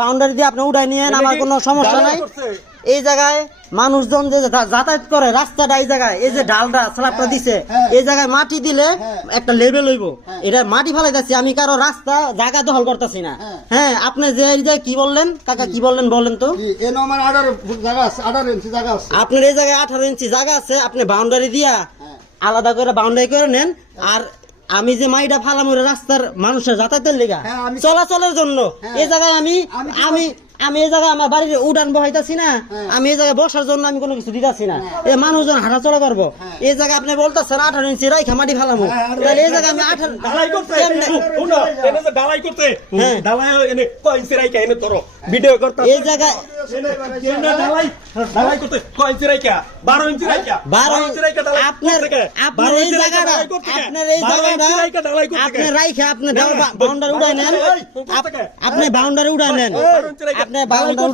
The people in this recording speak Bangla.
বাউন্ডারি দিয়ে আপনি উঠাই নিয়েন, আমার কোনো সমস্যা নাই। এই জায়গায় মানুষজন যে যাতায়াত করে রাস্তাটা, এই জায়গায় এই যে ডালটা স্ল্যাবটা দিছে, এই জায়গায় মাটি দিলে একটা লেভেল হইব। এটা মাটি ফেলাইতেছি, আমি কারো রাস্তা জায়গা দখল করতেছি না। হ্যাঁ, আপনি যে এই যে কি বললেন কাকা, কি বললেন বলেন তো? আপনার এই জায়গায় 18 ইঞ্চি জায়গা আছে, আপনি বাউন্ডারি দিয়া আলাদা করে বাউন্ডারি করে নেন। আর আমি যে মাইটা ফালাম ওই রাস্তার মানুষের যাতায়াতের লেগা, চলাচলের জন্য এই জায়গায় আমি আমি আমি এই জায়গায় আমার বাড়ির উঠান বহাইতাছি না, আমি এই জায়গায় বসার জন্য আমি কোনো কিছু দিতাছি না, এই মানুষজন হাঁটাচলা পারবো। এই জায়গায় আপনি বলতেছেন 18 ইঞ্চি রাইখা মাটি ফালামো, তাহলে এই জায়গায় আমি 18 ঢালাই করতে ঢালাই করতে ঢালাই এনে কয় ইঞ্চি রাইখা এনে তোর ভিডিও করতে এই জায়গায় ঢালাই ঢালাই করতে কয় ইঞ্চি রাইখা 12 ইঞ্চি রাইখা 12 ইঞ্চি রাইখা ঢালাই আপনার এই জায়গাটা আপনি রাইখা আপনি বাউন্ডারি উঠাই নেন, আপনি বাউন্ডারি উঠাই নেন, আপনি বাউন্ডারি